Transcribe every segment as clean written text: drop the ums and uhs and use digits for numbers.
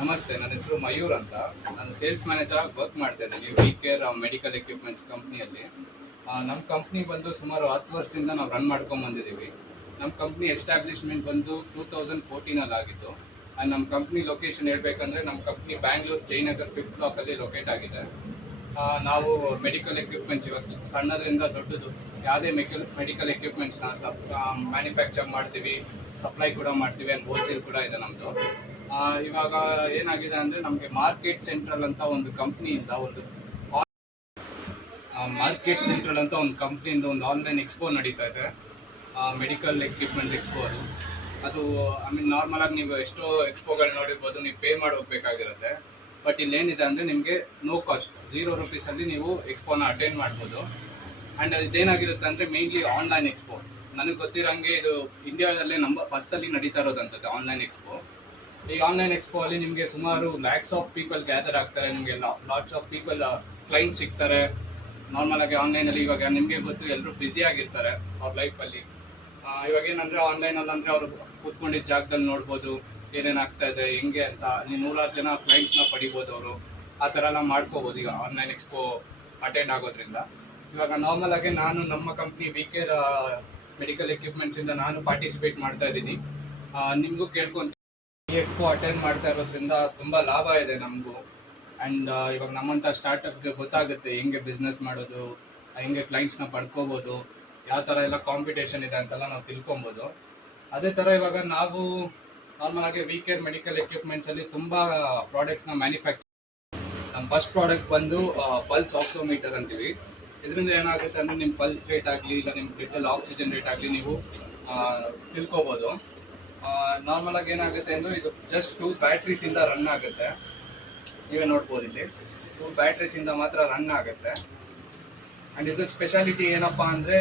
ನಮಸ್ತೆ, ನನ್ನ ಹೆಸರು ಮಯೂರ್ ಅಂತ. ನಾನು ಸೇಲ್ಸ್ ಮ್ಯಾನೇಜರ್ ಆಗಿ ವರ್ಕ್ ಮಾಡ್ತಾ ಇದ್ದೀನಿ ವಿ ಕೇರ್ ಮೆಡಿಕಲ್ ಎಕ್ವಿಪ್ಮೆಂಟ್ಸ್ ಕಂಪ್ನಿಯಲ್ಲಿ. ನಮ್ಮ ಕಂಪ್ನಿ ಬಂದು ಸುಮಾರು 10 ವರ್ಷದಿಂದ ನಾವು ರನ್ ಮಾಡ್ಕೊಂಡು ಬಂದಿದ್ದೀವಿ. ನಮ್ಮ ಕಂಪ್ನಿ ಎಸ್ಟಾಬ್ಲಿಷ್ಮೆಂಟ್ ಬಂದು 2014 ಆಗಿತ್ತು. ಆ್ಯಂಡ್ ನಮ್ಮ ಕಂಪ್ನಿ ಲೊಕೇಶನ್ ಹೇಳ್ಬೇಕಂದ್ರೆ ನಮ್ಮ ಕಂಪ್ನಿ ಬ್ಯಾಂಗ್ಳೂರು ಜಯನಗರ್ 5th ಬ್ಲಾಕಲ್ಲಿ ಲೊಕೇಟ್ ಆಗಿದೆ. ನಾವು ಮೆಡಿಕಲ್ ಎಕ್ವಿಪ್ಮೆಂಟ್ಸ್ ಇವಾಗ ಸಣ್ಣದರಿಂದ ದೊಡ್ಡದು ಯಾವುದೇ ಮೆಡಿಕಲ್ ಎಕ್ವಿಪ್ಮೆಂಟ್ಸ್ನ ಮ್ಯಾನುಫ್ಯಾಕ್ಚರ್ ಮಾಡ್ತೀವಿ, ಸಪ್ಲೈ ಕೂಡ ಮಾಡ್ತೀವಿ. ಆ್ಯಂಡ್ ಹೋಲ್ಸೇಲ್ ಕೂಡ ಇದೆ ನಮ್ಮದು. ಇವಾಗ ಏನಾಗಿದೆ ಅಂದರೆ ನಮಗೆ ಮಾರ್ಕೆಟ್ ಸೆಂಟ್ರಲ್ ಅಂತ ಒಂದು ಕಂಪ್ನಿಯಿಂದ ಒಂದು ಆನ್ಲೈನ್ ಎಕ್ಸ್ಪೋ ನಡೀತಾ ಇದೆ, ಮೆಡಿಕಲ್ ಎಕ್ವಿಪ್ಮೆಂಟ್ ಎಕ್ಸ್ಪೋ. ಅದು ನಾರ್ಮಲ್ ಆಗಿ ನೀವು ಎಷ್ಟೋ ಎಕ್ಸ್ಪೋಗಳು ನೋಡಿರ್ಬೋದು, ನೀವು ಪೇ ಮಾಡಿ ಹೋಗ್ಬೇಕಾಗಿರುತ್ತೆ. ಬಟ್ ಇಲ್ಲೇನಿದೆ ಅಂದರೆ ನಿಮಗೆ ನೋ ಕಾಸ್ಟ್, 0 ರೂಪೀಸಲ್ಲಿ ನೀವು ಎಕ್ಸ್ಪೋನ ಅಟೆಂಡ್ ಮಾಡ್ಬೋದು. ಆ್ಯಂಡ್ ಇದೇನಾಗಿರುತ್ತೆ ಅಂದರೆ ಮೇನ್ಲಿ ಆನ್ಲೈನ್ ಎಕ್ಸ್ಪೋ. ನನಗೆ ಗೊತ್ತಿರೋಂಗೆ ಇದು ಇಂಡಿಯಾದಲ್ಲೇ ಫಸ್ಟಲ್ಲಿ ನಡೀತಾ ಇರೋದು ಅನ್ಸುತ್ತೆ ಆನ್ಲೈನ್ ಎಕ್ಸ್ಪೋ. ಈ ಆನ್ಲೈನ್ ಎಕ್ಸ್ಪೋ ಅಲ್ಲಿ ನಿಮಗೆ ಸುಮಾರು ಲ್ಯಾಕ್ಸ್ ಆಫ್ ಪೀಪಲ್ ಗ್ಯಾದರ್ ಆಗ್ತಾರೆ. ನಿಮಗೆ ಲಾಟ್ಸ್ ಆಫ್ ಪೀಪಲ್ ಕ್ಲೈಂಟ್ ಸಿಗ್ತಾರೆ. ನಾರ್ಮಲ್ ಆಗಿ ಆನ್ಲೈನಲ್ಲಿ ಇವಾಗ ನಿಮಗೆ ಗೊತ್ತು, ಎಲ್ಲರೂ ಬ್ಯುಸಿ ಆಗಿರ್ತಾರೆ ಅವ್ರ ಲೈಫಲ್ಲಿ. ಇವಾಗ ಏನಂದರೆ ಆನ್ಲೈನಲ್ಲಿ ಅಂದರೆ ಅವರು ಕೂತ್ಕೊಂಡಿದ್ದ ಜಾಗದಲ್ಲಿ ನೋಡ್ಬೋದು ಏನೇನು ಆಗ್ತಾ ಇದೆ ಹೆಂಗೆ ಅಂತ. ನೀವು 100 ಜನ ಕ್ಲೈಂಟ್ಸ್ನ ಪಡಿಬೋದು ಅವರು. ಆ ಥರ ಎಲ್ಲ ಮಾಡ್ಕೋಬೋದು ಈಗ ಆನ್ಲೈನ್ ಎಕ್ಸ್ಪೋ ಅಟೆಂಡ್ ಆಗೋದ್ರಿಂದ. ಇವಾಗ ನಾರ್ಮಲ್ ಆಗಿ ನಾನು ನಮ್ಮ ಕಂಪ್ನಿ ವಿ ಕೇರ್ ಮೆಡಿಕಲ್ ಎಕ್ವಿಪ್ಮೆಂಟ್ಸಿಂದ ನಾನು ಪಾರ್ಟಿಸಿಪೇಟ್ ಮಾಡ್ತಾ ಇದ್ದೀನಿ. ನಿಮಗೂ ಕೇಳ್ಕೊಂತೀನಿ, ಈ ಎಕ್ಸ್ಪೋ ಅಟೆಂಡ್ ಮಾಡ್ತಾ ಇರೋದ್ರಿಂದ ತುಂಬ ಲಾಭ ಇದೆ ನಮಗೂ. ಆ್ಯಂಡ್ ಇವಾಗ ನಮ್ಮಂಥ ಸ್ಟಾರ್ಟಪ್ಗೆ ಗೊತ್ತಾಗುತ್ತೆ ಹೆಂಗೆ ಬಿಸ್ನೆಸ್ ಮಾಡೋದು, ಹೆಂಗೆ ಕ್ಲೈಂಟ್ಸ್ನ ಪಡ್ಕೋಬೋದು, ಯಾವ ಥರ ಎಲ್ಲ ಕಾಂಪಿಟೇಷನ್ ಇದೆ ಅಂತೆಲ್ಲ ನಾವು ತಿಳ್ಕೊಬೋದು. ಅದೇ ಥರ ಇವಾಗ ನಾವು ನಾರ್ಮಲ್ ಆಗಿ ವಿ ಕೇರ್ ಮೆಡಿಕಲ್ ಎಕ್ವಿಪ್ಮೆಂಟ್ಸಲ್ಲಿ ತುಂಬ ಪ್ರಾಡಕ್ಟ್ಸ್ನ ಮ್ಯಾನುಫ್ಯಾಕ್ಚರ್. ನಮ್ಮ ಫಸ್ಟ್ ಪ್ರಾಡಕ್ಟ್ ಬಂದು ಪಲ್ಸ್ ಆಕ್ಸೋಮೀಟರ್ ಅಂತೀವಿ. ಇದರಿಂದ ಏನಾಗುತ್ತೆ ಅಂದರೆ ನಿಮ್ಮ ಪಲ್ಸ್ ರೇಟ್ ಆಗಲಿ ಇಲ್ಲ ನಿಮ್ಮ ಬ್ಲಡ್ಡಲ್ಲಿ ಆಕ್ಸಿಜನ್ ರೇಟ್ ಆಗಲಿ ನೀವು ತಿಳ್ಕೊಬೋದು. ನಾರ್ಮಲ್ ಆಗಿ ಏನಾಗುತ್ತೆ ಅಂದರೆ ಇದು ಜಸ್ಟ್ 2 ಬ್ಯಾಟ್ರೀಸಿಂದ ರನ್ ಆಗುತ್ತೆ. ನೀವೇ ನೋಡ್ಬೋದು, ಇಲ್ಲಿ 2 ಬ್ಯಾಟ್ರೀಸಿಂದ ಮಾತ್ರ ರನ್ ಆಗುತ್ತೆ. ಆ್ಯಂಡ್ ಇದು ಸ್ಪೆಷಾಲಿಟಿ ಏನಪ್ಪ ಅಂದರೆ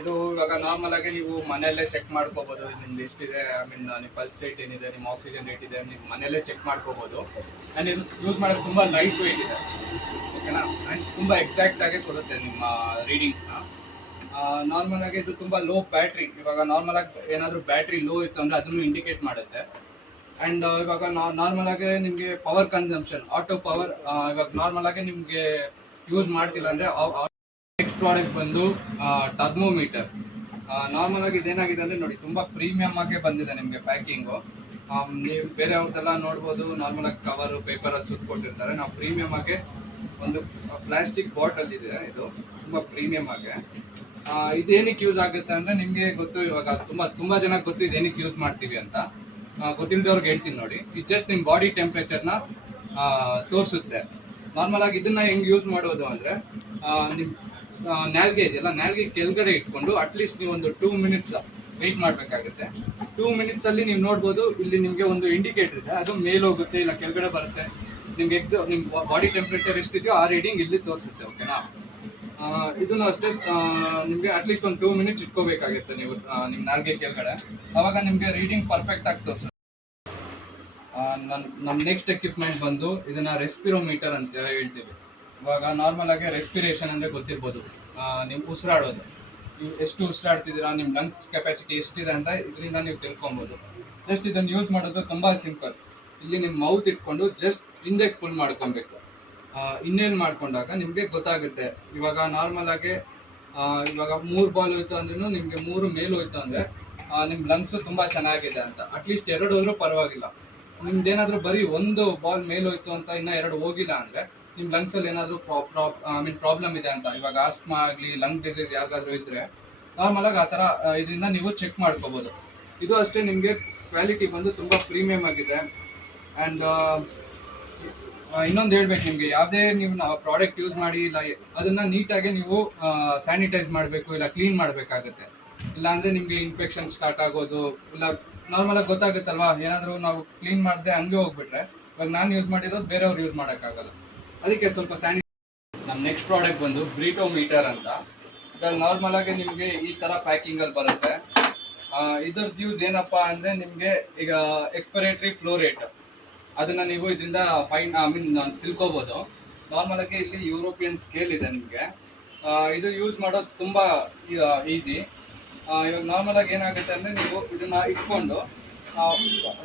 ಇದು ಇವಾಗ ನಾರ್ಮಲ್ ಆಗಿ ನೀವು ಮನೆಯಲ್ಲೇ ಚೆಕ್ ಮಾಡ್ಕೋಬೋದು ನಿಮ್ದು ಎಷ್ಟಿದೆ, ನಿಮ್ಮ ಪಲ್ಸ್ ರೇಟ್ ಏನಿದೆ, ನಿಮ್ಮ ಆಕ್ಸಿಜನ್ ರೇಟ್ ಇದೆ, ನಿಮ್ಮ ಮನೆಯಲ್ಲೇ ಚೆಕ್ ಮಾಡ್ಕೋಬೋದು. ಆ್ಯಂಡ್ ಇದು ಯೂಸ್ ಮಾಡೋದು ತುಂಬ ಲೈಟ್ ವೆಯ್ಟ್ ಇದೆ, ಓಕೆನಾ. ಆ್ಯಂಡ್ ತುಂಬ ಎಕ್ಸಾಕ್ಟಾಗಿ ಕೊಡುತ್ತೆ ನಿಮ್ಮ ರೀಡಿಂಗ್ಸ್ನ. ನಾರ್ಮಲ್ ಆಗಿ ಇದು ತುಂಬ ಲೋ ಬ್ಯಾಟ್ರಿ. ಇವಾಗ ನಾರ್ಮಲ್ ಆಗಿ ಏನಾದರೂ ಬ್ಯಾಟ್ರಿ ಲೋ ಇತ್ತು ಅಂದರೆ ಅದನ್ನು ಇಂಡಿಕೇಟ್ ಮಾಡುತ್ತೆ. ಆ್ಯಂಡ್ ಇವಾಗ ನಾರ್ಮಲ್ ಆಗಿ ನಿಮಗೆ ಪವರ್ ಕನ್ಸಂಪ್ಷನ್, ಆಟೋ ಪವರ್ ಇವಾಗ ನಾರ್ಮಲ್ ಆಗಿ ನಿಮಗೆ ಯೂಸ್ ಮಾಡ್ತಿಲ್ಲ ಅಂದರೆ. ನೆಕ್ಸ್ಟ್ ಪ್ರಾಡಕ್ಟ್ ಬಂದು ಟರ್ಮೋಮೀಟರ್. ನಾರ್ಮಲ್ ಆಗಿ ಇದೇನಾಗಿದೆ ಅಂದರೆ ನೋಡಿ, ತುಂಬ ಪ್ರೀಮಿಯಮ್ ಆಗಿ ಬಂದಿದೆ ನಿಮಗೆ ಪ್ಯಾಕಿಂಗು. ನೀವು ಬೇರೆ ಅವ್ರದ್ದೆಲ್ಲ ನೋಡ್ಬೋದು, ನಾರ್ಮಲ್ ಆಗಿ ಕವರು ಪೇಪರಲ್ಲಿ ಸುತ್ತಕೊಟ್ಟಿರ್ತಾರೆ. ನಾವು ಪ್ರೀಮಿಯಮ್ ಆಗಿ ಒಂದು ಪ್ಲಾಸ್ಟಿಕ್ ಬಾಟಲ್ ಇದೆ, ಇದು ತುಂಬ ಪ್ರೀಮಿಯಮ್ ಆಗಿ. ಇದೇನಕ್ಕೆ ಯೂಸ್ ಆಗುತ್ತೆ ಅಂದರೆ ನಿಮಗೆ ಗೊತ್ತು, ಇವಾಗ ತುಂಬ ಜನಕ್ಕೆ ಗೊತ್ತು ಇದೇನಕ್ಕೆ ಯೂಸ್ ಮಾಡ್ತೀವಿ ಅಂತ. ಗೊತ್ತಿಲ್ಲದವ್ರಿಗೆ ಹೇಳ್ತೀನಿ ನೋಡಿ. ಇದು ಜಸ್ಟ್ ನಿಮ್ಮ ಬಾಡಿ ಟೆಂಪ್ರೇಚರ್ನ ತೋರಿಸುತ್ತೆ. ನಾರ್ಮಲ್ ಆಗಿ ಇದನ್ನ ಹೆಂಗೆ ಯೂಸ್ ಮಾಡೋದು ಅಂದರೆ ನಿಮ್ಮ ನಾಲ್ಗೆ ಇದೆಯಲ್ಲ, ನಾಲ್ಗೆ ಕೆಳಗಡೆ ಇಟ್ಕೊಂಡು ಅಟ್ಲೀಸ್ಟ್ ನೀವು ಒಂದು 2 ಮಿನಿಟ್ಸ್ ವೆಯ್ಟ್ ಮಾಡಬೇಕಾಗುತ್ತೆ. 2 ಮಿನಿಟ್ಸಲ್ಲಿ ನೀವು ನೋಡ್ಬೋದು, ಇಲ್ಲಿ ನಿಮಗೆ ಒಂದು ಇಂಡಿಕೇಟರ್ ಇದೆ, ಅದು ಮೇಲೆ ಹೋಗುತ್ತೆ ಇಲ್ಲ ಕೆಳಗಡೆ ಬರುತ್ತೆ. ನಿಮ್ಗೆ ನಿಮ್ಮ ಬಾಡಿ ಟೆಂಪ್ರೇಚರ್ ಎಷ್ಟಿದೆಯೋ ಆ ರೀಡಿಂಗ್ ಇಲ್ಲಿ ತೋರಿಸುತ್ತೆ, ಓಕೆನಾ. ಇದನ್ನು ಅಷ್ಟೇ ನಿಮಗೆ ಅಟ್ಲೀಸ್ಟ್ ಒಂದು 2 ಮಿನಿಟ್ಸ್ ಇಟ್ಕೋಬೇಕಾಗುತ್ತೆ ನೀವು ನಿಮ್ಮ ನಾಲ್ಗೆ ಕೆಳಗಡೆ. ಅವಾಗ ನಿಮಗೆ ರೀಡಿಂಗ್ ಪರ್ಫೆಕ್ಟ್ ಆಗಿ ತೋರಿಸುತ್ತೆ. ನಮ್ಮ ನೆಕ್ಸ್ಟ್ ಎಕ್ವಿಪ್ಮೆಂಟ್ ಬಂದು ಇದನ್ನ ರೆಸ್ಪಿರೋಮೀಟರ್ ಅಂತ ಹೇಳ್ತೀವಿ. ಇವಾಗ ನಾರ್ಮಲ್ ಆಗಿ ರೆಸ್ಪಿರೇಷನ್ ಅಂದರೆ ಗೊತ್ತಿರ್ಬೋದು, ನೀವು ಉಸಿರಾಡೋದು, ನೀವು ಎಷ್ಟು ಉಸಿರಾಡ್ತಿದ್ದೀರಾ, ನಿಮ್ಮ ಲಂಗ್ಸ್ ಕೆಪಾಸಿಟಿ ಎಷ್ಟಿದೆ ಅಂತ ಇದರಿಂದ ನೀವು ತಿಳ್ಕೊಬೋದು. ಜಸ್ಟ್ ಇದನ್ನು ಯೂಸ್ ಮಾಡೋದು ತುಂಬ ಸಿಂಪಲ್. ಇಲ್ಲಿ ನಿಮ್ಮ ಮೌತ್ ಇಟ್ಕೊಂಡು ಜಸ್ಟ್ ಹಿಂದೆ ಪುಲ್ ಮಾಡ್ಕೊಬೇಕು. ಇನ್ನೇನು ಮಾಡ್ಕೊಂಡಾಗ ನಿಮಗೆ ಗೊತ್ತಾಗುತ್ತೆ. ಇವಾಗ ನಾರ್ಮಲ್ ಆಗಿ ಇವಾಗ 3 ಬಾಲ್ ಹೋಯ್ತು ಅಂದ್ರೂ ನಿಮಗೆ 3 ಮೇಲ್ ಹೋಯ್ತು ಅಂದರೆ ನಿಮ್ಮ ಲಂಗ್ಸು ತುಂಬ ಚೆನ್ನಾಗಿದೆ ಅಂತ. ಅಟ್ಲೀಸ್ಟ್ 2 ಹೋದ್ರೂ ಪರವಾಗಿಲ್ಲ. ನಿಮ್ದೇನಾದರೂ ಬರೀ 1 ಬಾಲ್ ಮೇಲ್ ಹೋಯ್ತು ಅಂತ ಇನ್ನೂ 2 ಹೋಗಿಲ್ಲ ಅಂದರೆ ನಿಮ್ಮ ಲಂಗ್ಸಲ್ಲಿ ಏನಾದರೂ ಪ್ರಾಬ್ಲಮ್ ಇದೆ ಅಂತ. ಇವಾಗ ಆಸ್ಮಾ ಆಗಲಿ ಲಂಗ್ ಡಿಸೀಸ್ ಯಾರಿಗಾದ್ರೂ ಇದ್ದರೆ ನಾರ್ಮಲಾಗಿ ಆ ಥರ ಇದರಿಂದ ನೀವು ಚೆಕ್ ಮಾಡ್ಕೋಬೋದು. ಇದು ಅಷ್ಟೇ, ನಿಮಗೆ ಕ್ವಾಲಿಟಿ ಬಂದು ತುಂಬ ಪ್ರೀಮಿಯಮ್ ಆಗಿದೆ. ಆ್ಯಂಡ್ ಇನ್ನೊಂದು ಹೇಳ್ಬೇಕು, ನಿಮಗೆ ಯಾವುದೇ ನೀವು ಪ್ರಾಡಕ್ಟ್ ಯೂಸ್ ಮಾಡಿ ಇಲ್ಲ ಅದನ್ನು ನೀಟಾಗಿ ನೀವು ಸ್ಯಾನಿಟೈಸ್ ಮಾಡಬೇಕು ಇಲ್ಲ ಕ್ಲೀನ್ ಮಾಡಬೇಕಾಗುತ್ತೆ. ಇಲ್ಲಾಂದರೆ ನಿಮಗೆ ಇನ್ಫೆಕ್ಷನ್ ಸ್ಟಾರ್ಟ್ ಆಗೋದು ಇಲ್ಲ. ನಾರ್ಮಲಾಗಿ ಗೊತ್ತಾಗುತ್ತಲ್ವಾ, ಏನಾದರೂ ನಾವು ಕ್ಲೀನ್ ಮಾಡದೆ ಹಂಗೆ ಹೋಗ್ಬಿಟ್ರೆ ಇವಾಗ ನಾನು ಯೂಸ್ ಮಾಡಿರೋದು ಬೇರೆಯವ್ರು ಯೂಸ್ ಮಾಡೋಕ್ಕಾಗಲ್ಲ. ಅದಕ್ಕೆ ಸ್ವಲ್ಪ ನಮ್ಮ ನೆಕ್ಸ್ಟ್ ಪ್ರಾಡಕ್ಟ್ ಬಂದು ಬ್ರೀಟೋಮೀಟರ್ ಅಂತ. ಇದ್ರಲ್ಲಿ ನಾರ್ಮಲ್ ಆಗಿ ನಿಮಗೆ ಈ ಥರ ಪ್ಯಾಕಿಂಗಲ್ಲಿ ಬರುತ್ತೆ. ಇದ್ರದ್ದು ಯೂಸ್ ಏನಪ್ಪ ಅಂದರೆ ನಿಮಗೆ ಈಗ ಎಕ್ಸ್ಪೈರೇಟರಿ ಫ್ಲೋ ರೇಟ್ ಅದನ್ನು ನೀವು ಇದರಿಂದ ತಿಳ್ಕೊಬೋದು. ನಾರ್ಮಲ್ ಆಗಿ ಇಲ್ಲಿ ಯುರೋಪಿಯನ್ ಸ್ಕೇಲ್ ಇದೆ ನಿಮಗೆ. ಇದು ಯೂಸ್ ಮಾಡೋದು ತುಂಬ ಈಸಿ. ಇವಾಗ ನಾರ್ಮಲ್ ಆಗಿ ಏನಾಗುತ್ತೆ ಅಂದರೆ ನೀವು ಇದನ್ನ ಇಟ್ಕೊಂಡು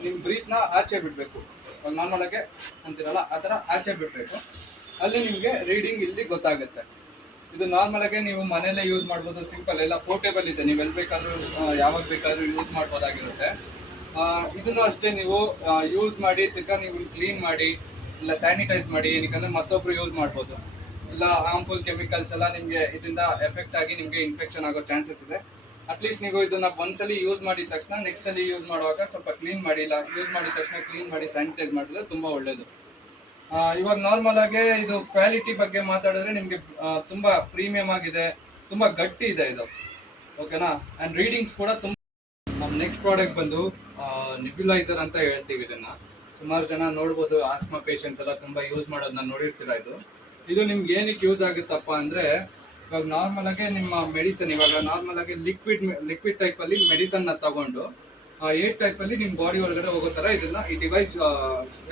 ನಿಮ್ಮ ಬ್ರೀತ್ನ ಆಚೆ ಬಿಡಬೇಕು. ಇವಾಗ ನಾರ್ಮಲ್ ಆಗಿ ಅಂತಿರಲ್ಲ ಆ ಥರ ಆಚೆ ಬಿಡಬೇಕು. ಅಲ್ಲಿ ನಿಮಗೆ ರೀಡಿಂಗ್ ಇಲ್ಲಿ ಗೊತ್ತಾಗುತ್ತೆ. ಇದು ನಾರ್ಮಲ್ ಆಗಿ ನೀವು ಮನೆಯಲ್ಲೇ ಯೂಸ್ ಮಾಡ್ಬೋದು, ಸಿಂಪಲ್ ಎಲ್ಲ ಪೋರ್ಟೇಬಲ್ ಇದೆ, ನೀವು ಎಲ್ಲಿ ಬೇಕಾದರೂ ಯಾವಾಗ ಬೇಕಾದರೂ ಯೂಸ್ ಮಾಡ್ಬೋದಾಗಿರುತ್ತೆ. ಇದನ್ನು ಅಷ್ಟೇ ನೀವು ಯೂಸ್ ಮಾಡಿ ತಿರ್ಗಾ ನೀವು ಕ್ಲೀನ್ ಮಾಡಿ ಇಲ್ಲ ಸ್ಯಾನಿಟೈಸ್ ಮಾಡಿ, ಏನಕ್ಕಂದ್ರೆ ಮತ್ತೊಬ್ರು ಯೂಸ್ ಮಾಡ್ಬೋದು. ಇಲ್ಲ ಹಾರ್ಮ್ಫುಲ್ ಕೆಮಿಕಲ್ಸ್ ಎಲ್ಲ ನಿಮಗೆ ಇದರಿಂದ ಎಫೆಕ್ಟ್ ಆಗಿ ನಿಮಗೆ ಇನ್ಫೆಕ್ಷನ್ ಆಗೋ ಚಾನ್ಸಸ್ ಇದೆ. ಅಟ್ಲೀಸ್ಟ್ ನೀವು ಇದನ್ನ ಒಂದ್ಸಲಿ ಯೂಸ್ ಮಾಡಿದ ತಕ್ಷಣ ನೆಕ್ಸ್ಟ್ ಸಲ ಯೂಸ್ ಮಾಡುವಾಗ ಸ್ವಲ್ಪ ಕ್ಲೀನ್ ಮಾಡಿ, ಇಲ್ಲ ಯೂಸ್ ಮಾಡಿದ ತಕ್ಷಣ ಕ್ಲೀನ್ ಮಾಡಿ ಸ್ಯಾನಿಟೈಸ್ ಮಾಡಿದ್ರೆ ತುಂಬ ಒಳ್ಳೆಯದು. ಇವಾಗ ನಾರ್ಮಲ್ ಆಗಿ ಇದು ಕ್ವಾಲಿಟಿ ಬಗ್ಗೆ ಮಾತಾಡಿದ್ರೆ ನಿಮಗೆ ತುಂಬ ಪ್ರೀಮಿಯಂ ಆಗಿದೆ, ತುಂಬ ಗಟ್ಟಿ ಇದೆ ಇದು, ಓಕೆನಾ. ಆ್ಯಂಡ್ ರೀಡಿಂಗ್ಸ್ ಕೂಡ ತುಂಬ. ನಮ್ಮ ನೆಕ್ಸ್ಟ್ ಪ್ರಾಡಕ್ಟ್ ಬಂದು ನಿಬ್ಯುಲೈಸರ್ ಅಂತ ಹೇಳ್ತೀವಿ. ಇದನ್ನು ಸುಮಾರು ಜನ ನೋಡ್ಬೋದು, ಆಸ್ಮಾ ಪೇಷಂಟ್ಸ್ ಎಲ್ಲ ತುಂಬ ಯೂಸ್ ಮಾಡೋದನ್ನ ನೋಡಿರ್ತೀರ. ಇದು ನಿಮ್ಗೆ ಏನಕ್ಕೆ ಯೂಸ್ ಆಗುತ್ತಪ್ಪ ಅಂದರೆ, ಇವಾಗ ನಾರ್ಮಲ್ ಆಗಿ ನಿಮ್ಮ ಮೆಡಿಸನ್, ಇವಾಗ ನಾರ್ಮಲ್ ಆಗಿ ಲಿಕ್ವಿಡ್ ಟೈಪಲ್ಲಿ ಮೆಡಿಸನ್ನ ತಗೊಂಡು 8 ಟೈಪಲ್ಲಿ ನಿಮ್ಮ ಬಾಡಿ ಒಳಗಡೆ ಹೋಗೋ ಥರ ಈ ಡಿವೈಸ್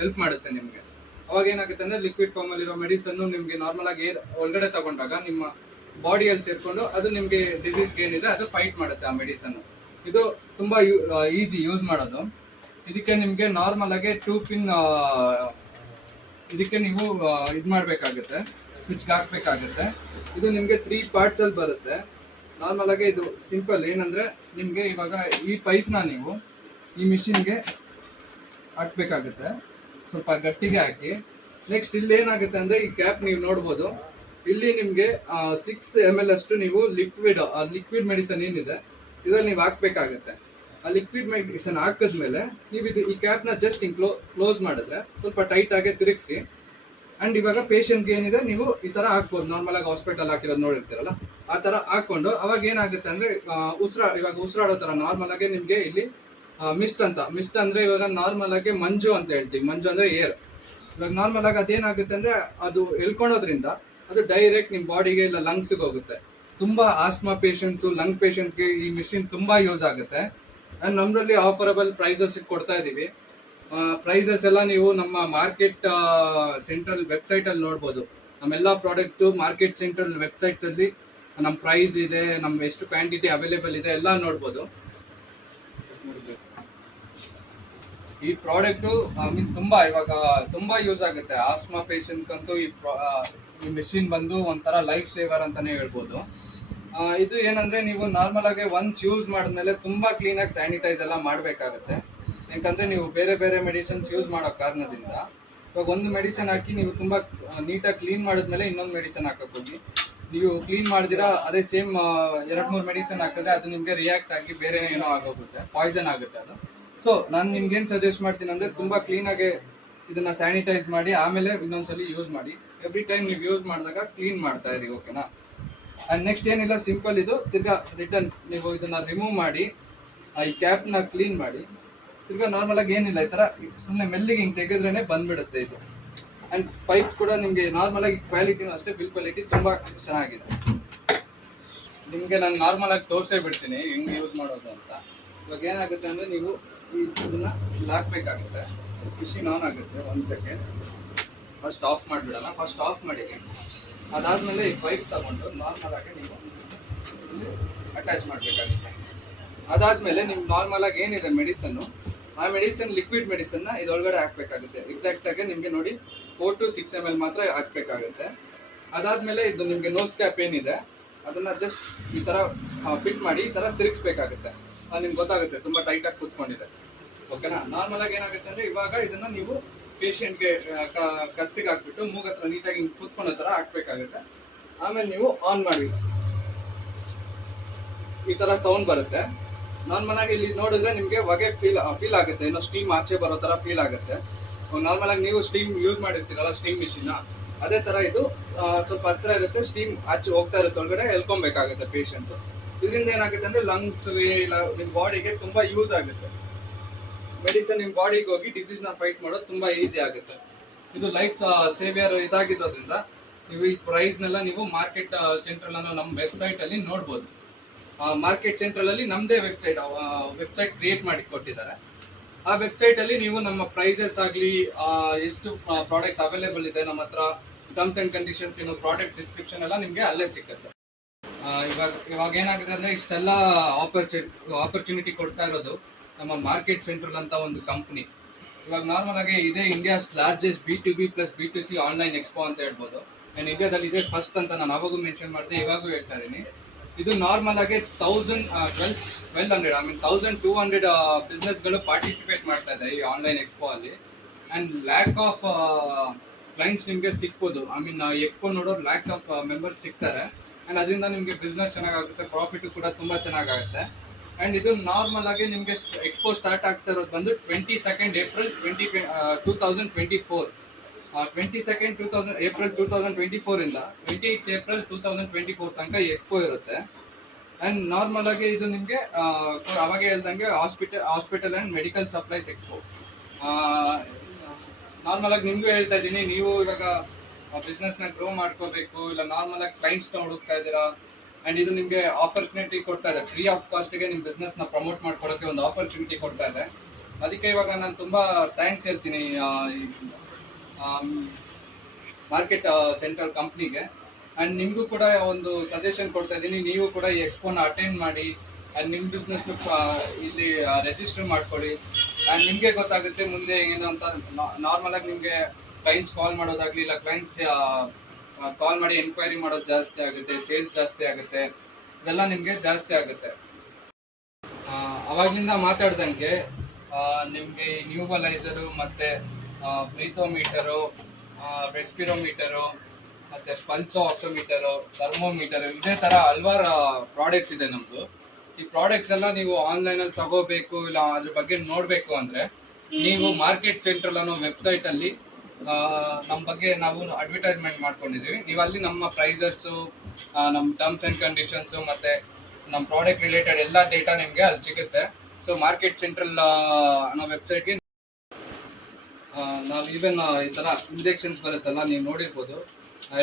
ಹೆಲ್ಪ್ ಮಾಡುತ್ತೆ ನಿಮಗೆ. ಅವಾಗ ಏನಾಗುತ್ತೆ ಅಂದರೆ ಲಿಕ್ವಿಡ್ ಫಾರ್ಮಲ್ಲಿರೋ ಮೆಡಿಸನ್ನು ನಿಮಗೆ ನಾರ್ಮಲ್ ಆಗಿ ಒಳಗಡೆ ತಗೊಂಡಾಗ ನಿಮ್ಮ ಬಾಡಿಯಲ್ಲಿ ಸೇರಿಕೊಂಡು ಅದು ನಿಮಗೆ ಡಿಸೀಸ್ಗೆ ಏನಿದೆ ಅದು ಫೈಟ್ ಮಾಡುತ್ತೆ ಆ ಮೆಡಿಸನ್ನು. ಇದು ತುಂಬ ಈಸಿ ಯೂಸ್ ಮಾಡೋದು. ಇದಕ್ಕೆ ನಿಮಗೆ ನಾರ್ಮಲ್ ಆಗಿ 2 ಪಿನ್ ಇದಕ್ಕೆ ನೀವು ಇದು ಮಾಡಬೇಕಾಗುತ್ತೆ, ಸ್ವಿಚ್ಗೆ ಹಾಕಬೇಕಾಗುತ್ತೆ. ಇದು ನಿಮಗೆ 3 ಪಾರ್ಟ್ಸಲ್ಲಿ ಬರುತ್ತೆ. ನಾರ್ಮಲ್ ಆಗಿ ಇದು ಸಿಂಪಲ್ ಏನಂದರೆ, ನಿಮಗೆ ಇವಾಗ ಈ ಪೈಪ್ನ ನೀವು ಈ ಮಿಷಿನ್ಗೆ ಹಾಕಬೇಕಾಗುತ್ತೆ, ಸ್ವಲ್ಪ ಗಟ್ಟಿಗೆ ಹಾಕಿ. ನೆಕ್ಸ್ಟ್ ಇಲ್ಲಿ ಏನಾಗುತ್ತೆ ಅಂದರೆ, ಈ ಕ್ಯಾಪ್ ನೀವು ನೋಡ್ಬೋದು, ಇಲ್ಲಿ ನಿಮಗೆ 6 ml ಅಷ್ಟು ನೀವು ಲಿಕ್ವಿಡ್ ಮೆಡಿಸನ್ ಏನಿದೆ ಇದರಲ್ಲಿ ನೀವು ಹಾಕಬೇಕಾಗುತ್ತೆ. ಆ ಲಿಕ್ವಿಡ್ ಮೆಡಿಸನ್ ಹಾಕಿದ್ಮೇಲೆ ನೀವು ಈ ಕ್ಯಾಪ್ನ ಜಸ್ಟ್ ಕ್ಲೋಸ್ ಮಾಡಿದ್ರೆ ಸ್ವಲ್ಪ ಟೈಟಾಗಿ ತಿರುಗಿಸಿ. ಆ್ಯಂಡ್ ಇವಾಗ ಪೇಷಂಟ್ಗೆ ಏನಿದೆ ನೀವು ಈ ಥರ ಹಾಕ್ಬೋದು, ನಾರ್ಮಲಾಗಿ ಹಾಸ್ಪಿಟಲ್ ಹಾಕಿರೋದು ನೋಡಿರ್ತೀರಲ್ಲ ಆ ಥರ ಹಾಕ್ಕೊಂಡು ಅವಾಗ ಏನಾಗುತ್ತೆ ಅಂದರೆ ಇವಾಗ ಉಸಿರಾಡೋ ಥರ ನಾರ್ಮಲ್ ಆಗಿ ನಿಮಗೆ ಇಲ್ಲಿ ಮಿಸ್ಟ್ ಅಂದರೆ ಇವಾಗ ನಾರ್ಮಲ್ ಆಗಿ ಮಂಜು ಅಂತ ಹೇಳ್ತೀವಿ. ಮಂಜು ಅಂದರೆ ಏರ್. ಇವಾಗ ನಾರ್ಮಲ್ ಆಗಿ ಅದೇನಾಗುತ್ತೆ ಅಂದರೆ, ಅದು ಎಳ್ಕೊಳೋದ್ರಿಂದ ಅದು ಡೈರೆಕ್ಟ್ ನಿಮ್ಮ ಬಾಡಿಗೆ ಇಲ್ಲ ಲಂಗ್ಸಿಗೆ ಹೋಗುತ್ತೆ. ತುಂಬ ಆಸ್ಮಾ ಪೇಷಂಟ್ಸು, ಲಂಗ್ ಪೇಷಂಟ್ಸ್ಗೆ ಈ ಮಿಷಿನ್ ತುಂಬ ಯೂಸ್ ಆಗುತ್ತೆ. ಆ್ಯಂಡ್ ನಮ್ಮಲ್ಲಿ ಆಫರಬಲ್ ಪ್ರೈಸಸ್ ಕೊಡ್ತಾ ಇದ್ದೀವಿ. ಪ್ರೈಸಸ್ ಎಲ್ಲ ನೀವು ನಮ್ಮ ಮಾರ್ಕೆಟ್ ಸೆಂಟ್ರಲ್ ವೆಬ್ಸೈಟಲ್ಲಿ ನೋಡ್ಬೋದು. ನಮ್ಮೆಲ್ಲ ಪ್ರಾಡಕ್ಟ್ಸು ಮಾರ್ಕೆಟ್ ಸೆಂಟ್ರಲ್ ವೆಬ್ಸೈಟಲ್ಲಿ ನಮ್ಮ ಪ್ರೈಸ್ ಇದೆ, ನಮ್ಮ ಎಷ್ಟು ಕ್ವಾಂಟಿಟಿ ಅವೈಲೇಬಲ್ ಇದೆ ಎಲ್ಲ ನೋಡ್ಬೋದು. ಈ ಪ್ರಾಡಕ್ಟು ಇವಾಗ ತುಂಬ ಯೂಸ್ ಆಗುತ್ತೆ ಆಸ್ಮಾ ಪೇಷಂಟ್ಸ್ಗಂತೂ. ಈ ಮೆಷಿನ್ ಬಂದು ಒಂಥರ ಲೈಫ್ ಸೇವರ್ ಅಂತಲೇ ಹೇಳ್ಬೋದು. ಇದು ಏನಂದರೆ, ನೀವು ನಾರ್ಮಲ್ ಆಗಿ ಒನ್ಸ್ ಯೂಸ್ ಮಾಡಿದ್ಮೇಲೆ ತುಂಬ ಕ್ಲೀನಾಗಿ ಸ್ಯಾನಿಟೈಸ್ ಎಲ್ಲ ಮಾಡಬೇಕಾಗುತ್ತೆ. ಯಾಕಂದರೆ ನೀವು ಬೇರೆ ಬೇರೆ ಮೆಡಿಸಿನ್ಸ್ ಯೂಸ್ ಮಾಡೋ ಕಾರಣದಿಂದ ಇವಾಗ ಒಂದು ಮೆಡಿಸಿನ್ ಹಾಕಿ ನೀವು ತುಂಬ ನೀಟಾಗಿ ಕ್ಲೀನ್ ಮಾಡಿದ್ಮೇಲೆ ಇನ್ನೊಂದು ಮೆಡಿಸಿನ್ ಹಾಕೋಕೆ ಹೋಗಿ, ನೀವು ಕ್ಲೀನ್ ಮಾಡಿದಿರಾ ಅದೇ ಸೇಮ್ 2-3 ಮೆಡಿಸಿನ್ ಹಾಕಿದ್ರೆ ಅದು ನಿಮಗೆ ರಿಯಾಕ್ಟ್ ಆಗಿ ಬೇರೆ ಏನೋ ಆಗೋಗುತ್ತೆ, ಪಾಯ್ಸನ್ ಆಗುತ್ತೆ ಅದು. ಸೊ ನಾನು ನಿಮ್ಗೇನು ಸಜೆಸ್ಟ್ ಮಾಡ್ತೀನಿ ಅಂದರೆ, ತುಂಬ ಕ್ಲೀನಾಗಿ ಇದನ್ನು ಸ್ಯಾನಿಟೈಸ್ ಮಾಡಿ ಆಮೇಲೆ ಇನ್ನೊಂದ್ಸಲಿ ಯೂಸ್ ಮಾಡಿ. ಎವ್ರಿ ಟೈಮ್ ನೀವು ಯೂಸ್ ಮಾಡಿದಾಗ ಕ್ಲೀನ್ ಮಾಡ್ತಾ ಇರಿ, ಓಕೆನಾ. ಆ್ಯಂಡ್ ನೆಕ್ಸ್ಟ್ ಏನಿಲ್ಲ, ಸಿಂಪಲ್ ಇದು ತಿರ್ಗಾ ರಿಟರ್ನ್ ನೀವು ಇದನ್ನು ರಿಮೂವ್ ಮಾಡಿ ಈ ಕ್ಯಾಪ್ನ ಕ್ಲೀನ್ ಮಾಡಿ ತಿರ್ಗಾ ನಾರ್ಮಲಾಗಿ ಏನಿಲ್ಲ, ಈ ಥರ ಸುಮ್ಮನೆ ಮೆಲ್ಲಿಗೆ ಹಿಂಗೆ ತೆಗೆದ್ರೇ ಬಂದುಬಿಡುತ್ತೆ ಇದು. ಆ್ಯಂಡ್ ಪೈಪ್ ಕೂಡ ನಿಮಗೆ ನಾರ್ಮಲಾಗಿ ಕ್ವಾಲಿಟಿನೂ ಅಷ್ಟೇ, ಬಿಲ್ ಕ್ವಾಲಿಟಿ ತುಂಬ ಚೆನ್ನಾಗಿದೆ. ನಿಮಗೆ ನಾನು ನಾರ್ಮಲಾಗಿ ತೋರಿಸೇ ಬಿಡ್ತೀನಿ ಹೆಂಗೆ ಯೂಸ್ ಮಾಡೋದು ಅಂತ. ಇವಾಗ ಏನಾಗುತ್ತೆ ಅಂದರೆ, ನೀವು ಇದನ್ನು ಹಾಕಬೇಕಾಗುತ್ತೆ. ಮಿಷಿನ್ ಆನ್ ಆಗುತ್ತೆ, 1 ಸೆಕೆಂಡ್. ಫಸ್ಟ್ ಆಫ್ ಮಾಡಿಬಿಡೋಣ. ಫಸ್ಟ್ ಆಫ್ ಮಾಡಿರಿ. ಅದಾದಮೇಲೆ ಈ ಪೈಪ್ ತಗೊಂಡು ನಾರ್ಮಲಾಗಿ ನೀವು ಇಲ್ಲಿ ಅಟ್ಯಾಚ್ ಮಾಡಬೇಕಾಗುತ್ತೆ. ಅದಾದಮೇಲೆ ನೀವು ನಾರ್ಮಲಾಗಿ ಏನಿದೆ ಮೆಡಿಸನ್ನು, ಆ ಮೆಡಿಸನ್ ಲಿಕ್ವಿಡ್ ಮೆಡಿಸನ್ನ ಇದರೊಳಗಡೆ ಹಾಕಬೇಕಾಗುತ್ತೆ. ಎಕ್ಸಾಕ್ಟಾಗಿ ನಿಮಗೆ ನೋಡಿ 4 to 6 ml ಮಾತ್ರ ಹಾಕಬೇಕಾಗುತ್ತೆ. ಅದಾದಮೇಲೆ ಇದು ನಿಮಗೆ ನೋಸ್ ಕ್ಯಾಪ್ ಏನಿದೆ ಅದನ್ನು ಜಸ್ಟ್ ಈ ಥರ ಫಿಟ್ ಮಾಡಿ ಈ ಥರ ತಿರುಗಿಸ್ಬೇಕಾಗುತ್ತೆ. ನಿಮ್ಗೆ ಗೊತ್ತಾಗುತ್ತೆ ತುಂಬ ಟೈಟಾಗಿ ಕೂತ್ಕೊಂಡಿದೆ, ಓಕೆನಾ. ನಾರ್ಮಲಾಗಿ ಏನಾಗುತ್ತೆ ಅಂದರೆ, ಇವಾಗ ಇದನ್ನು ನೀವು ಪೇಷಂಟ್ಗೆ ಕತ್ತಿಗೆ ಹಾಕ್ಬಿಟ್ಟು ಮೂಗ್ ಹತ್ರ ನೀಟಾಗಿ ಕೂತ್ಕೊಳ್ಳೋ ಥರ ಹಾಕಬೇಕಾಗುತ್ತೆ. ಆಮೇಲೆ ನೀವು ಆನ್ ಮಾಡಿ ಈ ಥರ ಸೌಂಡ್ ಬರುತ್ತೆ. ನಾರ್ಮಲಾಗಿ ಇಲ್ಲಿ ನೋಡಿದ್ರೆ ನಿಮಗೆ ಹೊಗೆ ಫೀಲ್ ಆಗುತ್ತೆ, ಏನೋ ಸ್ಟೀಮ್ ಆಚೆ ಬರೋ ಥರ ಫೀಲ್ ಆಗುತ್ತೆ. ನಾರ್ಮಲಾಗಿ ನೀವು ಸ್ಟೀಮ್ ಯೂಸ್ ಮಾಡಿರ್ತೀರಲ್ಲ, ಸ್ಟೀಮ್ ಮಿಷಿನ್ನ, ಅದೇ ಥರ ಇದು ಸ್ವಲ್ಪ ಹತ್ತಿರ ಇರುತ್ತೆ, ಸ್ಟೀಮ್ ಆಚೆ ಹೋಗ್ತಾ ಇರುತ್ತೆ, ಒಳಗಡೆ ಎಳ್ಕೊಬೇಕಾಗುತ್ತೆ ಪೇಷಂಟ್ಸು. ಇದರಿಂದ ಏನಾಗುತ್ತೆ ಅಂದರೆ, ಲಂಗ್ಸ್ಗೆ ಇಲ್ಲ ನಿಮ್ಮ ಬಾಡಿಗೆ ತುಂಬ ಯೂಸ್ ಆಗುತ್ತೆ. ಮೆಡಿಸನ್ ನಿಮ್ಮ ಬಾಡಿಗೆ ಹೋಗಿ ಡಿಸೀಸ್ನ ಫೈಟ್ ಮಾಡೋದು ತುಂಬ ಈಸಿ ಆಗುತ್ತೆ. ಇದು ಲೈಫ್ ಸೇವಿಯರ್ ಇದಾಗಿರೋದ್ರಿಂದ ನೀವು ಈ ಪ್ರೈಸ್ನೆಲ್ಲ ನೀವು ಮಾರ್ಕೆಟ್ ಸೆಂಟ್ರಲ್ ಅನ್ನೋ ನಮ್ಮ ವೆಬ್ಸೈಟಲ್ಲಿ ನೋಡ್ಬೋದು. ಮಾರ್ಕೆಟ್ ಸೆಂಟ್ರಲಲ್ಲಿ ನಮ್ಮದೇ ವೆಬ್ಸೈಟ್ ಕ್ರಿಯೇಟ್ ಮಾಡಿ ಕೊಟ್ಟಿದ್ದಾರೆ. ಆ ವೆಬ್ಸೈಟಲ್ಲಿ ನೀವು ನಮ್ಮ ಪ್ರೈಸಸ್ ಆಗಲಿ, ಎಷ್ಟು ಪ್ರಾಡಕ್ಟ್ಸ್ ಅವೈಲೇಬಲ್ ಇದೆ ನಮ್ಮ ಹತ್ರ, ಟರ್ಮ್ಸ್ ಆ್ಯಂಡ್ ಕಂಡೀಷನ್ಸ್ ಏನು, ಪ್ರಾಡಕ್ಟ್ ಡಿಸ್ಕ್ರಿಪ್ಷನ್ ಎಲ್ಲ ನಿಮಗೆ ಅಲ್ಲೇ ಸಿಗುತ್ತೆ. ಇವಾಗ ಏನಾಗಿದೆ ಅಂದರೆ, ಇಷ್ಟೆಲ್ಲ ಆಪರ್ಚುನಿಟಿ ಕೊಡ್ತಾ ಇರೋದು ನಮ್ಮ ಮಾರ್ಕೆಟ್ ಸೆಂಟ್ರಲ್ ಅಂತ ಒಂದು ಕಂಪ್ನಿ. ಇವಾಗ ನಾರ್ಮಲ್ ಆಗಿ ಇದೇ India's largest B2B plus B2C online expo ಅಂತ ಹೇಳ್ಬೋದು. ಆ್ಯಂಡ್ ಇಂಡಿಯಾದಲ್ಲಿ ಇದೇ ಫಸ್ಟ್ ಅಂತ ನಾನು ಅವಾಗೂ ಮೆನ್ಷನ್ ಮಾಡಿದೆ, ಇವಾಗೂ ಹೇಳ್ತಾ ಇದ್ದೀನಿ. ಇದು ನಾರ್ಮಲ್ ಆಗಿ 1200 ಬಿಸ್ನೆಸ್ಗಳು ಪಾರ್ಟಿಸಿಪೇಟ್ ಮಾಡ್ತಾ ಇದೆ ಈ ಆನ್ಲೈನ್ ಎಕ್ಸ್ಪೋ ಅಲ್ಲಿ. ಆ್ಯಂಡ್ ಲ್ಯಾಕ್ ಆಫ್ ಕ್ಲೈಂಟ್ಸ್ ನಿಮಗೆ ಸಿಗ್ಬೋದು. ಎಕ್ಸ್ಪೋ ನೋಡೋರು ಲ್ಯಾಕ್ ಆಫ್ ಮೆಂಬರ್ಸ್ ಸಿಗ್ತಾರೆ. ಆ್ಯಂಡ್ ಅದರಿಂದ ನಿಮಗೆ ಬಿಸ್ನೆಸ್ ಚೆನ್ನಾಗಾಗುತ್ತೆ, ಪ್ರಾಫಿಟ್ ಕೂಡ ತುಂಬ ಚೆನ್ನಾಗಾಗುತ್ತೆ. ಆ್ಯಂಡ್ ಇದು ನಾರ್ಮಲ್ ಆಗಿ ನಿಮಗೆ ಎಕ್ಸ್ಪೋ ಸ್ಟಾರ್ಟ್ ಆಗ್ತಾ ಇರೋದು ಬಂದು 22nd ಏಪ್ರಿಲ್ 2024. 22nd ಏಪ್ರಿಲ್ 2024 ಇಂದ 28th ಏಪ್ರಿಲ್ 2024 ತನಕ ಈ ಎಕ್ಸ್ಪೋ ಇರುತ್ತೆ. ಆ್ಯಂಡ್ ನಾರ್ಮಲ್ ಆಗಿ ಇದು ನಿಮಗೆ ಅವಾಗೆ ಹೇಳ್ದಂಗೆ hospital and medical supplies expo. Normal ಆಗಿ ನಿಮಗೂ ಹೇಳ್ತಾ ಇದ್ದೀನಿ, ನೀವು ಇವಾಗ ಬಿಸ್ನೆಸ್ನ ಗ್ರೋ ಮಾಡ್ಕೋಬೇಕು, ಇಲ್ಲ ನಾರ್ಮಲ್ ಆಗಿ ಕ್ಲೈಂಟ್ಸ್ನ ಹುಡುಕ್ತಾ ಇದ್ದೀರಾ, ಆ್ಯಂಡ್ ಇದು ನಿಮಗೆ ಆಪರ್ಚುನಿಟಿ ಕೊಡ್ತಾ ಇದೆ. ಫ್ರೀ ಆಫ್ ಕಾಸ್ಟ್ಗೆ ನಿಮ್ಮ ಬಿಸ್ನೆಸ್ನ ಪ್ರಮೋಟ್ ಮಾಡ್ಕೊಡೋಕ್ಕೆ ಒಂದು ಆಪರ್ಚುನಿಟಿ ಕೊಡ್ತಾ ಇದೆ. ಅದಕ್ಕೆ ಇವಾಗ ನಾನು ತುಂಬ ಥ್ಯಾಂಕ್ಸ್ ಹೇಳ್ತೀನಿ ಮಾರ್ಕೆಟ್ ಸೆಂಟ್ರಲ್ ಕಂಪ್ನಿಗೆ. ಆ್ಯಂಡ್ ನಿಮಗೂ ಕೂಡ ಒಂದು ಸಜೆಷನ್ ಕೊಡ್ತಾ ಇದ್ದೀನಿ, ನೀವು ಕೂಡ ಈ ಎಕ್ಸ್ಪೋನ ಅಟೆಂಡ್ ಮಾಡಿ ಆ್ಯಂಡ್ ನಿಮ್ಮ ಬಿಸ್ನೆಸ್ನ ಇಲ್ಲಿ ರಿಜಿಸ್ಟರ್ ಮಾಡ್ಕೊಳ್ಳಿ. ಆ್ಯಂಡ್ ನಿಮಗೆ ಗೊತ್ತಾಗುತ್ತೆ ಮುಂದೆ ಏನು ಅಂತ. ನಾರ್ಮಲಾಗಿ ನಿಮಗೆ ಕ್ಲೈಂಟ್ಸ್ ಕಾಲ್ ಮಾಡೋದಾಗಲಿ, ಇಲ್ಲ ಕ್ಲೈಂಟ್ಸ್ ಕಾಲ್ ಮಾಡಿ ಎನ್ಕ್ವೈರಿ ಮಾಡೋದು ಜಾಸ್ತಿ ಆಗುತ್ತೆ, ಸೇಲ್ಸ್ ಜಾಸ್ತಿ ಆಗುತ್ತೆ, ಇದೆಲ್ಲ ನಿಮಗೆ ಜಾಸ್ತಿ ಆಗುತ್ತೆ. ಅವಾಗಲಿಂದ ಮಾತಾಡ್ದಂಗೆ ನಿಮಗೆ ನ್ಯೂಬಲೈಸರು ಮತ್ತು ಬ್ರೀಥೋಮೀಟರು, ರೆಸ್ಪಿರೋಮೀಟರು, ಮತ್ತು ಪಲ್ಸೋ ಆಕ್ಸೋಮೀಟರು, ಥರ್ಮೋಮೀಟರು, ಇದೇ ಥರ ಹಲ್ವಾರು ಪ್ರಾಡಕ್ಟ್ಸ್ ಇದೆ ನಮ್ಮದು. ಈ ಪ್ರಾಡಕ್ಟ್ಸ್ ಎಲ್ಲ ನೀವು ಆನ್ಲೈನಲ್ಲಿ ತಗೋಬೇಕು, ಇಲ್ಲ ಅದ್ರ ಬಗ್ಗೆ ನೋಡಬೇಕು ಅಂದರೆ ನೀವು ಮಾರ್ಕೆಟ್ ಸೆಂಟ್ರಲ್ ಅನ್ನೋ ವೆಬ್ಸೈಟಲ್ಲಿ ನಮ್ಮ ಬಗ್ಗೆ ನಾವು ಅಡ್ವರ್ಟೈಸ್ಮೆಂಟ್ ಮಾಡ್ಕೊಂಡಿದ್ದೀವಿ. ನೀವು ಅಲ್ಲಿ ನಮ್ಮ ಪ್ರೈಸಸ್ಸು, ನಮ್ಮ ಟರ್ಮ್ಸ್ ಆ್ಯಂಡ್ ಕಂಡೀಷನ್ಸು ಮತ್ತು ನಮ್ಮ ಪ್ರಾಡಕ್ಟ್ ರಿಲೇಟೆಡ್ ಎಲ್ಲ ಡೇಟಾ ನಿಮಗೆ ಅಲ್ಲಿ ಸಿಗುತ್ತೆ. ಸೊ ಮಾರ್ಕೆಟ್ ಸೆಂಟ್ರಲ್ ಅನ್ನೋ ವೆಬ್ಸೈಟ್ಗೆ ನಾವು ಈವನ್ ಈ ಥರ ಇಂಜೆಕ್ಷನ್ಸ್ ಬರುತ್ತಲ್ಲ, ನೀವು ನೋಡಿರ್ಬೋದು,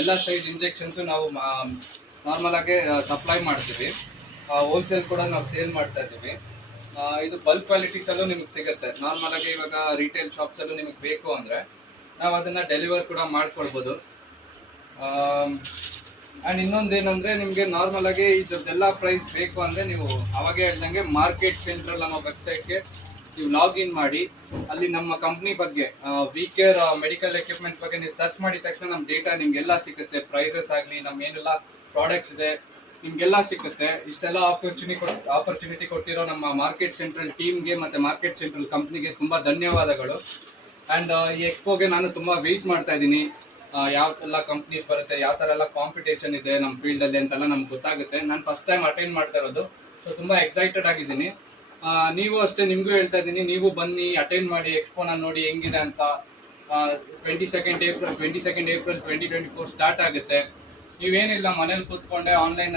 ಎಲ್ಲ ಸೈಜ್ ಇಂಜೆಕ್ಷನ್ಸು ನಾವು ನಾರ್ಮಲಾಗೆ ಸಪ್ಲೈ ಮಾಡ್ತೀವಿ. ಹೋಲ್ಸೇಲ್ ಕೂಡ ನಾವು ಸೇಲ್ ಮಾಡ್ತಾ ಇದ್ದೀವಿ. ಇದು ಬಲ್ಕ್ ಕ್ವಾಲಿಟೀಸಲ್ಲೂ ನಿಮಗೆ ಸಿಗುತ್ತೆ. ನಾರ್ಮಲಾಗಿ ಇವಾಗ ರಿಟೇಲ್ ಶಾಪ್ಸಲ್ಲೂ ನಿಮಗೆ ಬೇಕು ಅಂದರೆ ನಾವು ಅದನ್ನು ಡೆಲಿವರ್ ಕೂಡ ಮಾಡ್ಕೊಡ್ಬೋದು. ಆ್ಯಂಡ್ ಇನ್ನೊಂದೇನೆಂದರೆ ನಿಮಗೆ ನಾರ್ಮಲಾಗಿ ಇದ್ರದ್ದೆಲ್ಲ ಪ್ರೈಸ್ ಬೇಕು ಅಂದರೆ ನೀವು ಅವಾಗೇ ಹೇಳ್ದಂಗೆ ಮಾರ್ಕೆಟ್ ಸೆಂಟ್ರಲ್ ಅನ್ನೋ ವೆಬ್ಸೈಟ್ಗೆ ನೀವು ಲಾಗಿನ್ ಮಾಡಿ, ಅಲ್ಲಿ ನಮ್ಮ ಕಂಪ್ನಿ ಬಗ್ಗೆ ವಿಕೇರ್ ಮೆಡಿಕಲ್ ಎಕ್ವಿಪ್ಮೆಂಟ್ ಬಗ್ಗೆ ನೀವು ಸರ್ಚ್ ಮಾಡಿದ ತಕ್ಷಣ ನಮ್ಮ ಡೇಟಾ ನಿಮಗೆಲ್ಲ ಸಿಗುತ್ತೆ. ಪ್ರೈಸಸ್ ಆಗಲಿ, ನಮ್ಮ ಏನೆಲ್ಲ ಪ್ರಾಡಕ್ಟ್ಸ್ ಇದೆ ನಿಮಗೆಲ್ಲ ಸಿಗುತ್ತೆ. ಇಷ್ಟೆಲ್ಲ ಆಪರ್ಚುನಿಟಿ ಕೊಟ್ಟಿರೋ ನಮ್ಮ ಮಾರ್ಕೆಟ್ ಸೆಂಟ್ರಲ್ ಟೀಮ್ಗೆ ಮತ್ತು ಮಾರ್ಕೆಟ್ ಸೆಂಟ್ರಲ್ ಕಂಪ್ನಿಗೆ ತುಂಬ ಧನ್ಯವಾದಗಳು. ಆ್ಯಂಡ್ ಈ ಎಕ್ಸ್ಪೋಗೆ ನಾನು ತುಂಬ ವೆಯ್ಟ್ ಮಾಡ್ತಾ ಇದ್ದೀನಿ. ಯಾವ ಎಲ್ಲ ಕಂಪ್ನೀಸ್ ಬರುತ್ತೆ, ಯಾವ ಥರ ಎಲ್ಲ ಕಾಂಪಿಟೇಷನ್ ಇದೆ ನಮ್ಮ ಫೀಲ್ಡಲ್ಲಿ ಅಂತೆಲ್ಲ ನಮ್ಗೆ ಗೊತ್ತಾಗುತ್ತೆ. ನಾನು ಫಸ್ಟ್ ಟೈಮ್ ಅಟೆಂಡ್ ಮಾಡ್ತಾ ಇರೋದು, ಸೊ ತುಂಬ ಎಕ್ಸೈಟೆಡ್ ಆಗಿದ್ದೀನಿ. ನೀವು ಅಷ್ಟೇ, ನಿಮಗೂ ಹೇಳ್ತಾ ಇದ್ದೀನಿ, ನೀವು ಬನ್ನಿ, ಅಟೆಂಡ್ ಮಾಡಿ, ಎಕ್ಸ್ಪೋನ ನೋಡಿ ಹೆಂಗಿದೆ ಅಂತ. 22nd ಏಪ್ರಿಲ್ 2024 ಸ್ಟಾರ್ಟ್ ಆಗುತ್ತೆ. ನೀವೇನಿಲ್ಲ, ಮನೇಲಿ ಕೂತ್ಕೊಂಡೆ ಆನ್ಲೈನ್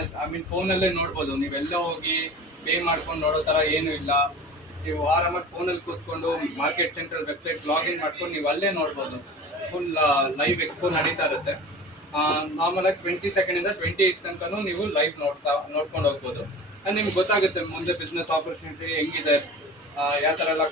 ಫೋನಲ್ಲೇ ನೋಡ್ಬೋದು. ನೀವೆಲ್ಲ ಹೋಗಿ ಪೇ ಮಾಡ್ಕೊಂಡು ನೋಡೋ ಥರ ಏನೂ ಇಲ್ಲ. ನೀವು ಆರಾಮಾಗಿ ಫೋನಲ್ಲಿ ಕೂತ್ಕೊಂಡು ಮಾರ್ಕೆಟ್ ಸೆಂಟ್ರಲ್ ವೆಬ್ಸೈಟ್ ಲಾಗಿನ್ ಮಾಡ್ಕೊಂಡು ನೀವು ಅಲ್ಲೇ ನೋಡ್ಬೋದು. ಫುಲ್ ಲೈವ್ ಎಕ್ಸ್ಪೋ ನಡೀತಾ ಇರುತ್ತೆ. ನಾರ್ಮಲಾಗಿ 22nd ಇಂದ 28th ತನಕನೂ ನೀವು ಲೈವ್ ನೋಡ್ಕೊಂಡು ಹೋಗ್ಬೋದು. ನಿಮ್ಗೆ ಗೊತ್ತಾಗುತ್ತೆ ಮುಂದೆ ಬಿಸ್ನೆಸ್ ಆಪರ್ಚುನಿಟಿ ಹೆಂಗಿದೆ, ಯಾವ ಥರ ಎಲ್ಲ